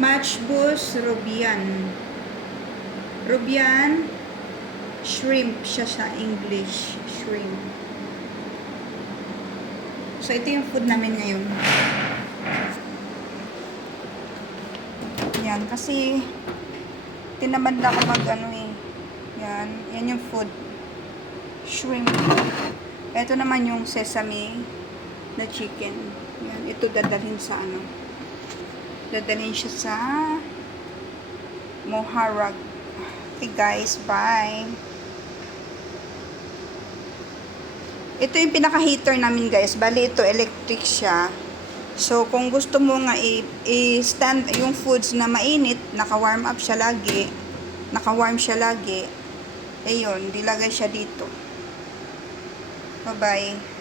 Matchbus Rubian. Rubian shrimp siya sa English. Shrimp. So, ito yung food namin ngayon. Yan, kasi tinamad na ako Yan, yan yung food. Shrimp. Ito naman yung sesame na chicken. Yan, ito dadalhin sa dadalhin siya sa Moharag. Okay guys, bye. Ito yung pinaka-heater namin guys. Bali ito, electric siya. So, kung gusto mo nga i-stand yung foods na mainit, naka-warm siya lagi. Ayun, dilagay siya dito. Bye-bye.